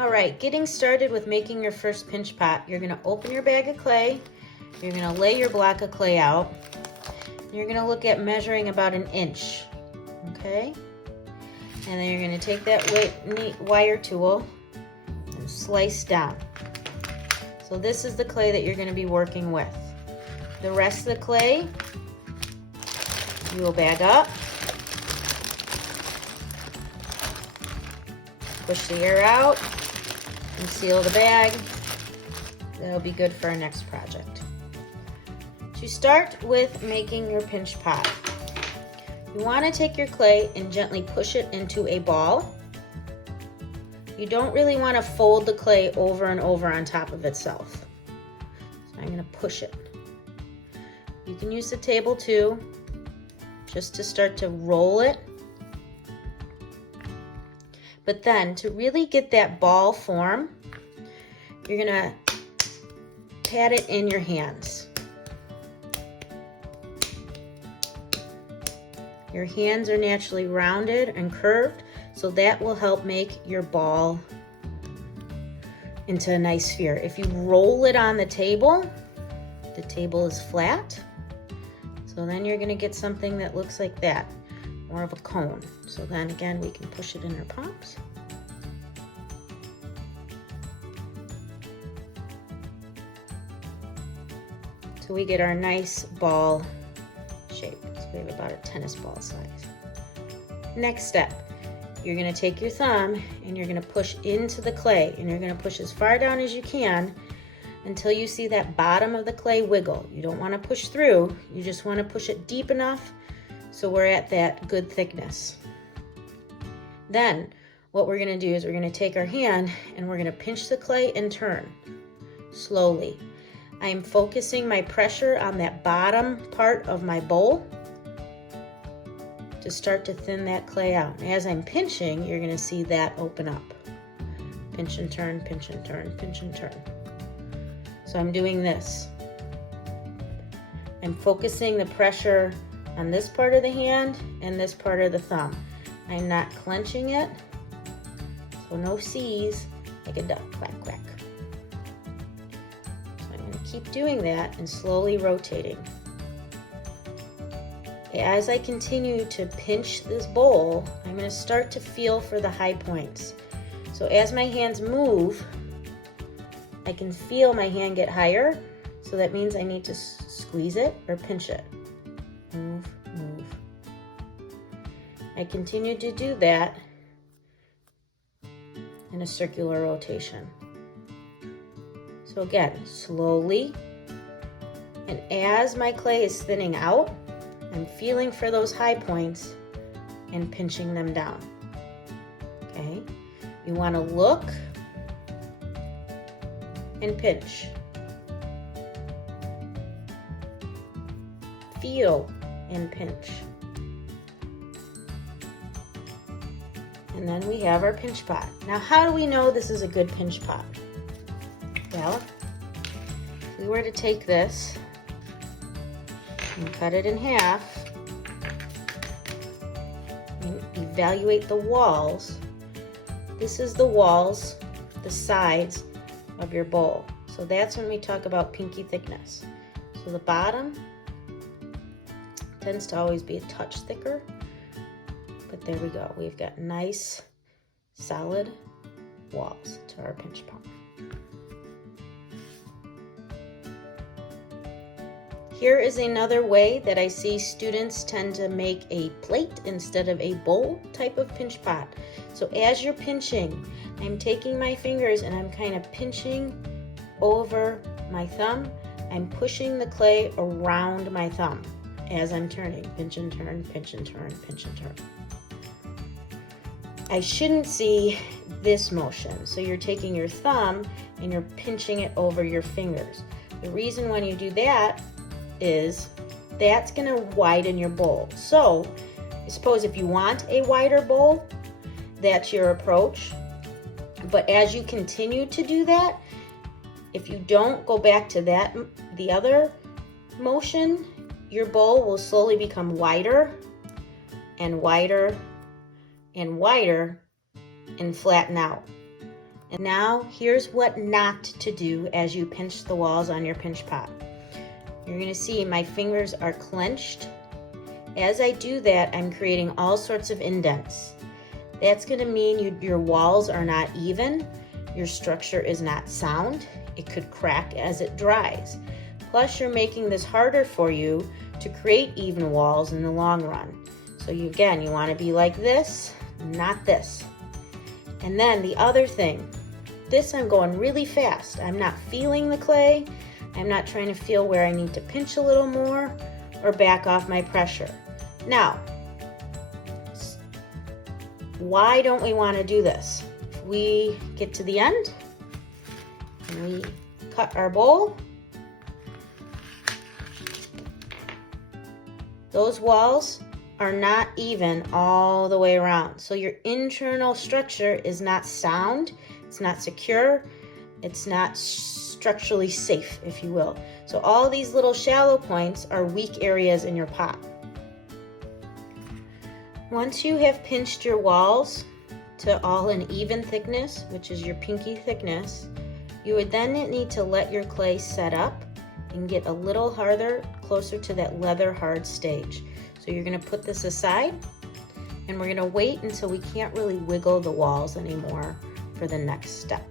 All right, getting started with making your first pinch pot. You're gonna open your bag of clay. You're gonna lay your block of clay out. You're gonna look at measuring about 1 inch, okay? And then you're gonna take that wire tool and slice down. So this is the clay that you're gonna be working with. The rest of the clay, you will bag up. Push the air out and seal the bag. That'll be good for our next project. To start with making your pinch pot, you want to take your clay and gently push it into a ball. You don't really want to fold the clay over and over on top of itself. So I'm going to push it. You can use the table too, just to start to roll it. But then to really get that ball form, you're gonna pat it in your hands. Your hands are naturally rounded and curved, so that will help make your ball into a nice sphere. If you roll it on the table is flat. So then you're gonna get something that looks like that. More of a cone. So then again, we can push it in our palms. So we get our nice ball shape. So we have about a tennis ball size. Next step, you're gonna take your thumb and you're gonna push into the clay, and you're gonna push as far down as you can until you see that bottom of the clay wiggle. You don't wanna push through, you just wanna push it deep enough so we're at that good thickness. Then what we're gonna do is we're gonna take our hand and we're gonna pinch the clay and turn slowly. I am focusing my pressure on that bottom part of my bowl to start to thin that clay out. And as I'm pinching, you're gonna see that open up. Pinch and turn, pinch and turn, pinch and turn. So I'm doing this. I'm focusing the pressure on this part of the hand and this part of the thumb. I'm not clenching it, so no C's, like a duck, quack, quack. So I'm gonna keep doing that and slowly rotating. As I continue to pinch this bowl, I'm gonna start to feel for the high points. So as my hands move, I can feel my hand get higher, so that means I need to squeeze it or pinch it. Move, move. I continue to do that in a circular rotation. So again, slowly, and as my clay is thinning out, I'm feeling for those high points and pinching them down. Okay? You want to look and pinch. Feel and pinch. And then we have our pinch pot. Now, how do we know this is a good pinch pot? Well, if we were to take this and cut it in half and evaluate the walls, this is the walls, the sides of your bowl. So that's when we talk about pinky thickness. So the bottom tends to always be a touch thicker, but there we go. We've got nice, solid walls to our pinch pot. Here is another way that I see students tend to make a plate instead of a bowl type of pinch pot. So as you're pinching, I'm taking my fingers and I'm kind of pinching over my thumb. I'm pushing the clay around my thumb as I'm turning. Pinch and turn, pinch and turn, pinch and turn. I shouldn't see this motion. So you're taking your thumb and you're pinching it over your fingers. The reason when you do that is that's gonna widen your bowl. So I suppose if you want a wider bowl, that's your approach. But as you continue to do that, if you don't go back to that, the other motion, your bowl will slowly become wider and wider and wider and flatten out. And now here's what not to do as you pinch the walls on your pinch pot. You're gonna see my fingers are clenched. As I do that, I'm creating all sorts of indents. That's gonna mean your walls are not even, your structure is not sound, it could crack as it dries. Plus, you're making this harder for you to create even walls in the long run. So you wanna be like this, not this. And then the other thing, this I'm going really fast. I'm not feeling the clay. I'm not trying to feel where I need to pinch a little more or back off my pressure. Now, why don't we want to do this? If we get to the end and we cut our bowl, those walls are not even all the way around. So your internal structure is not sound, it's not secure, it's not structurally safe, if you will. So all these little shallow points are weak areas in your pot. Once you have pinched your walls to all an even thickness, which is your pinky thickness, you would then need to let your clay set up and get a little harder, closer to that leather hard stage. So you're gonna put this aside and we're gonna wait until we can't really wiggle the walls anymore for the next step.